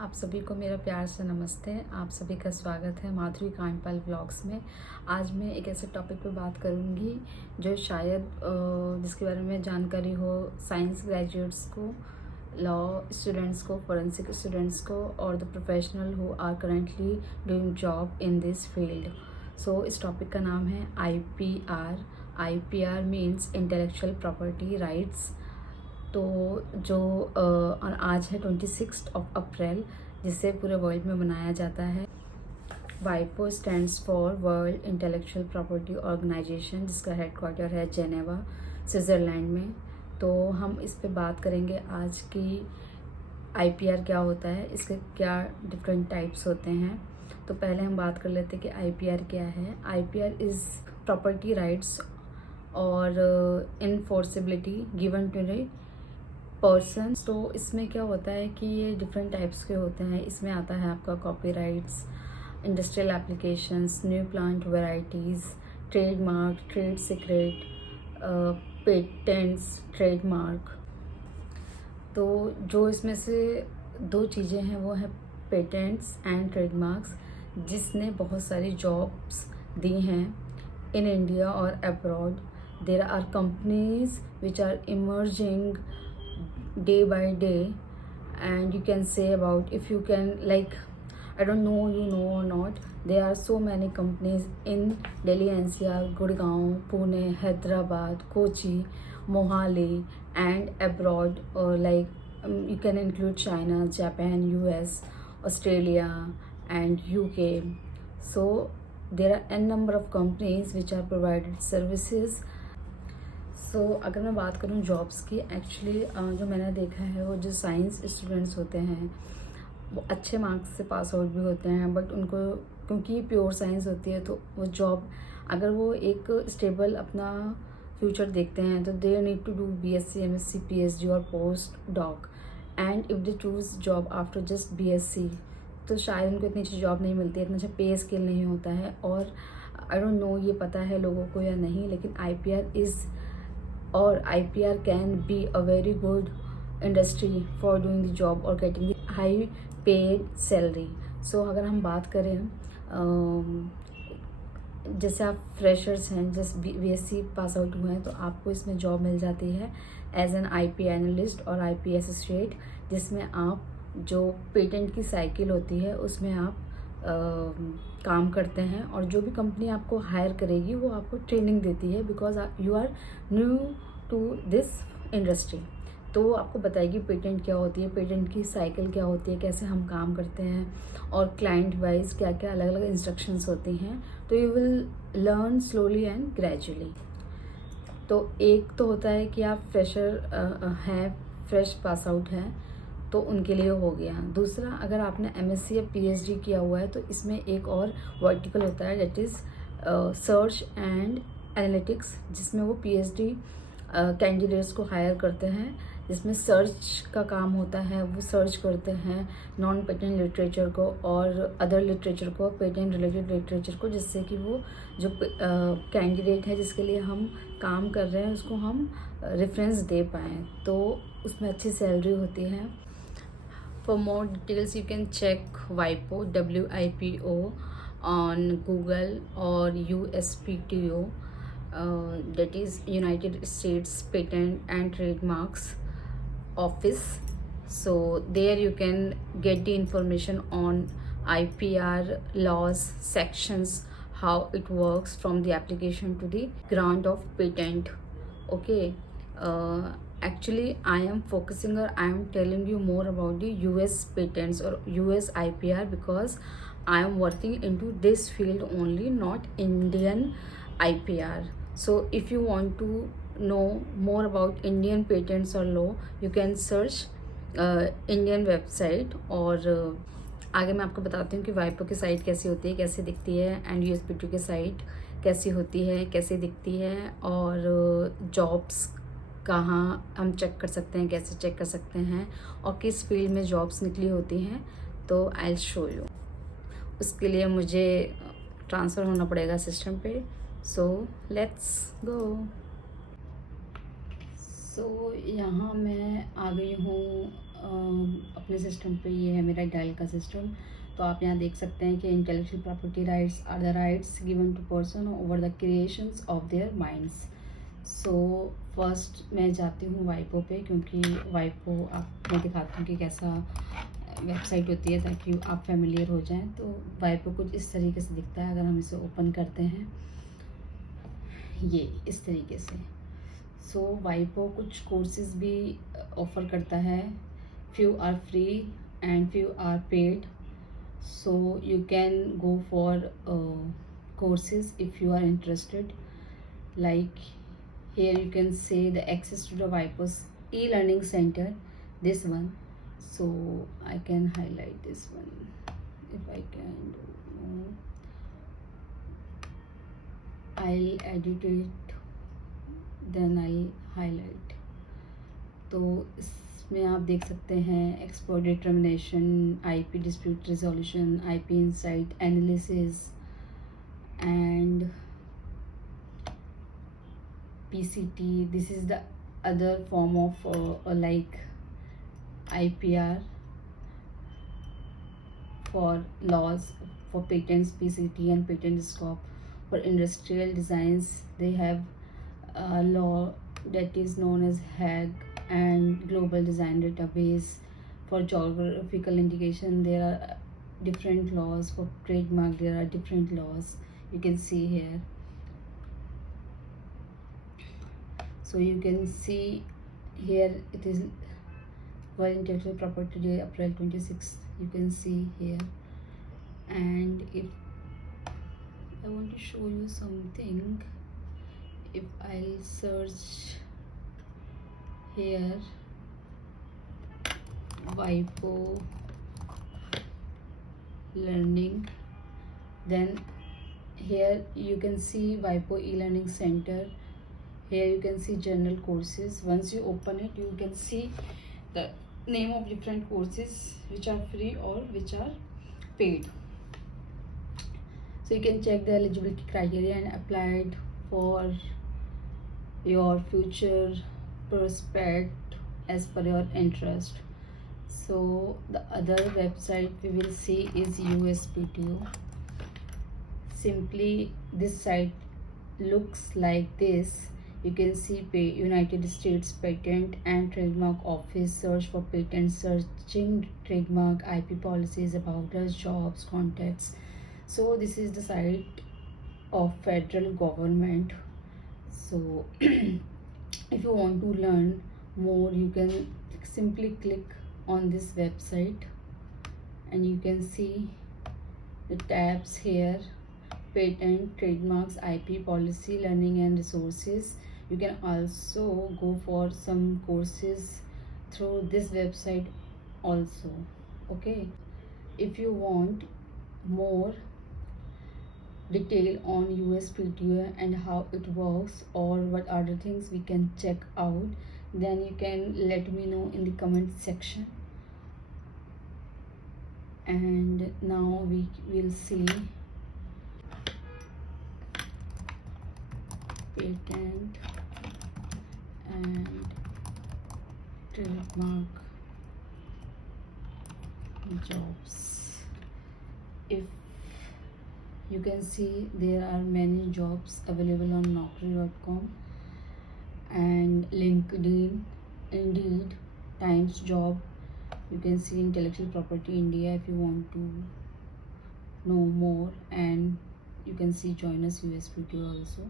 आप सभी को मेरा प्यार से नमस्ते। आप सभी का स्वागत है माधुरी कांडपाल व्लॉग्स में। आज मैं एक ऐसे टॉपिक पे बात करूंगी जो शायद जिसके बारे में जानकारी हो साइंस ग्रेजुएट्स को, लॉ स्टूडेंट्स को, फोरेंसिक स्टूडेंट्स को और the professional who are currently doing job in this field. So इस टॉपिक का नाम है IPR। IPR means intellectual property rights. तो जो आज है 26 अप्रैल, जिसे पूरे वर्ल्ड में मनाया जाता है। वाइपो stands for World Intellectual Property Organization, जिसका हेडक्वार्टर है जेनेवा, स्विट्ज़रलैंड में। तो हम इस पे बात करेंगे आज की IPR क्या होता है, इसके क्या डिफरेंट टाइप्स होते हैं। तो पहले हम बात कर लेते हैं कि IPR क्या है। IPR इज़ प्रॉपर्टी राइट्स और इनफोर्सिबिलिटी गिवन टू द पर्सन। तो इसमें क्या होता है कि ये डिफरेंट टाइप्स के होते हैं। इसमें आता है आपका copyrights, industrial applications, new plant varieties, trademark, trade secret, patents, trademark. तो जो इसमें से दो चीज़ें हैं वो है पेटेंट्स एंड ट्रेडमार्क्स, जिसने बहुत सारी जॉब्स दी हैं इन इंडिया और abroad. There are companies which are emerging day by day, and you can say about, if you can, like, I don't know you know or not, there are so many companies in Delhi NCR, Gurgaon, Pune, Hyderabad, Kochi, Mohali, and abroad, or you can include China, Japan, US, Australia, and UK. So there are n number of companies which are provided services. अगर मैं बात करूँ जॉब्स की, एक्चुअली जो मैंने देखा है वो जो साइंस स्टूडेंट्स होते हैं वो अच्छे मार्क्स से पास आउट भी होते हैं, बट उनको क्योंकि प्योर साइंस होती है तो वो जॉब, अगर वो एक स्टेबल अपना फ्यूचर देखते हैं तो they need to do BSc, MSc, PhD और post doc. And if they choose job after just BSc तो शायद उनको इतनी अच्छी जॉब नहीं मिलती है, इतना अच्छा पे स्केल नहीं होता है। और आई डोंट नो ये पता है लोगों को या नहीं, लेकिन IPR can be a very good industry for doing the job or getting the high paid salary. So अगर हम बात करें जैसे आप फ्रेशर्स हैं, जैसे BSc पास आउट हुए हैं, तो आपको इसमें जॉब मिल जाती है एज एन IP एनालिस्ट और IP एसोसिएट, जिसमें आप जो पेटेंट की साइकिल होती है उसमें आप काम करते हैं। और जो भी कंपनी आपको हायर करेगी वो आपको ट्रेनिंग देती है, because you are new to this industry. तो वो आपको बताएगी पेटेंट क्या होती है, पेटेंट की साइकिल क्या होती है, कैसे हम काम करते हैं, और क्लाइंट वाइज क्या क्या अलग अलग इंस्ट्रक्शंस होती हैं। तो you will learn slowly and gradually. तो एक तो होता है कि आप फ्रेशर हैं, फ्रेश पास आउट हैं, तो उनके लिए हो गया। दूसरा, अगर आपने MSc या PhD किया हुआ है तो इसमें एक और वर्टिकल होता है, that is search and analytics, जिसमें वो PhD कैंडिडेट्स को हायर करते हैं, जिसमें सर्च का काम होता है। वो सर्च करते हैं नॉन पेटेंट लिटरेचर को और अदर लिटरेचर को, पेटेंट रिलेटेड लिटरेचर को, जिससे कि वो जो कैंडिडेट है जिसके लिए हम काम कर रहे हैं उसको हम रेफरेंस दे पाएँ। तो उसमें अच्छी सैलरी होती है। For more details, you can check WIPO, WIPO on Google or USPTO, that is United States Patent and Trademarks Office. So there you can get the information on IPR laws, sections, how it works from the application to the grant of patent. Okay. Actually I am focusing, or I am telling you more about the US patents or US IPR, because I am working into this field only, not Indian IPR. So if you want to know more about Indian patents or law, you can search Indian website। और आगे मैं आपको बताती हूँ कि वाइपो की साइट कैसी होती है, कैसे दिखती है, एंड USPTO की साइट कैसी होती है, कैसे दिखती है, और जॉब्स कहाँ हम चेक कर सकते हैं, कैसे चेक कर सकते हैं, और किस फील्ड में जॉब्स निकली होती हैं। तो आई विल शो यू। उसके लिए मुझे ट्रांसफ़र होना पड़ेगा सिस्टम पे। So let's go. यहाँ मैं आ गई हूँ अपने सिस्टम पे ये है मेरा डायल का सिस्टम। तो आप यहाँ देख सकते हैं कि intellectual property rights are the rights given to person over the creations of their minds. So first मैं जाती हूँ वाइपो पे, क्योंकि वाइपो आप मैं दिखाती हूँ कि कैसा वेबसाइट होती है ताकि आप फेमिलियर हो जाएं। तो वाइपो कुछ इस तरीके से दिखता है। अगर हम इसे ओपन करते हैं ये इस तरीके से। सो वाइपो कुछ कोर्सेज भी ऑफ़र करता है। Few are free and few are paid, so you can go for courses if you are interested. Like here you can say the access to the WIPO's e-learning center, this one. So I can highlight this one if I can do. I'll edit it, then I'll highlight. तो इसमें आप देख सकते हैं export determination, IP dispute resolution, IP insight analysis and PCT. This is the other form of like IPR for laws for patents, PCT and patent scope for industrial designs. They have law that is known as HAG and Global Design Database. For geographical indication there are different laws. For trademark there are different laws, you can see here. So you can see here it is World Intellectual Property Day, April 26th, you can see here. And if I want to show you something, if I'll search here WIPO learning, then here you can see WIPO e-learning center. Here you can see general courses. Once you open it, you can see the name of different courses which are free or which are paid. So you can check the eligibility criteria and apply it for your future prospect as per your interest. So the other website we will see is USPTO. Simply this site looks like this. You can see United States Patent and Trademark Office, search for patents, searching trademark, IP policies, about us, jobs, contacts. So this is the site of federal government. So if you want to learn more, you can simply click on this website and you can see the tabs here: patent, trademarks, IP policy, learning and resources. You can also go for some courses through this website also. Okay, if you want more detail on USPTO and how it works or what are the things we can check out, then you can let me know in the comment section. And now we will see patent and trademark jobs. If you can see there are many jobs available on naukri.com and LinkedIn, Indeed, Times Job. You can see Intellectual Property India if you want to know more, and you can see Join Us USPTO also.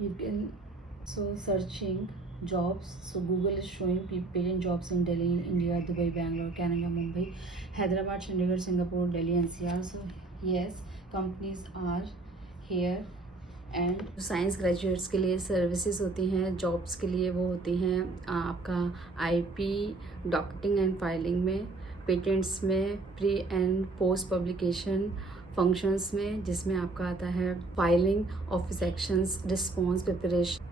You can searching jobs. So Google is showing patent jobs in Delhi, India, Dubai, Bangalore, Canada, Mumbai, Hyderabad, Chandigarh, Singapore, Delhi, NCR. So yes, companies are here. And science graduates के लिए सर्विसेज होती हैं, जॉब्स के लिए वो होती हैं आपका आईपी, डॉक्टिंग एंड फाइलिंग में, पेटेंट्स में, pre and post publication functions में, जिसमें आपका आता है filing, office actions, response preparation,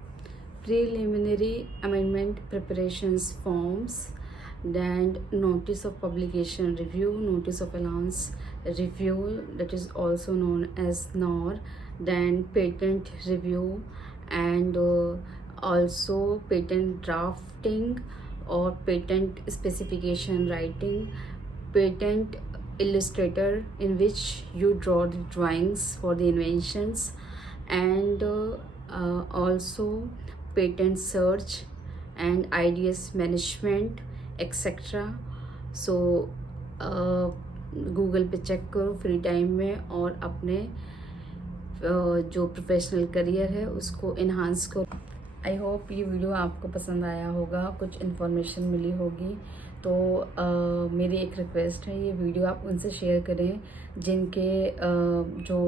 preliminary amendment preparations forms, then notice of publication review, notice of allowance review, that is also known as NOR, then patent review, and also patent drafting or patent specification writing, patent illustrator in which you draw the drawings for the inventions, and also patent search and IDS management etc. सो गूगल पे चेक करो free time में और अपने जो professional career है उसको इन्हांस करो। I hope ये वीडियो आपको पसंद आया होगा, कुछ इन्फॉर्मेशन मिली होगी। तो मेरी एक रिक्वेस्ट है, ये वीडियो आप उनसे शेयर करें जिनके जो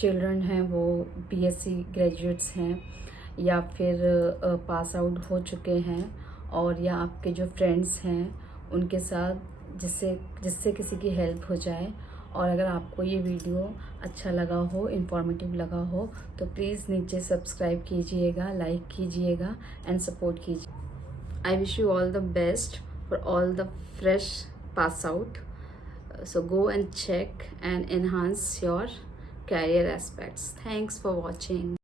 चिल्ड्रन हैं वो बीएससी ग्रेजुएट्स हैं या फिर पास आउट हो चुके हैं, और या आपके जो फ्रेंड्स हैं उनके साथ जिससे किसी की हेल्प हो जाए। और अगर आपको ये वीडियो अच्छा लगा हो, इन्फॉर्मेटिव लगा हो, तो प्लीज़ नीचे सब्सक्राइब कीजिएगा, लाइक कीजिएगा एंड सपोर्ट कीजिए। I wish you all the best for all the fresh pass out. So go and check and enhance your career aspects. Thanks for watching.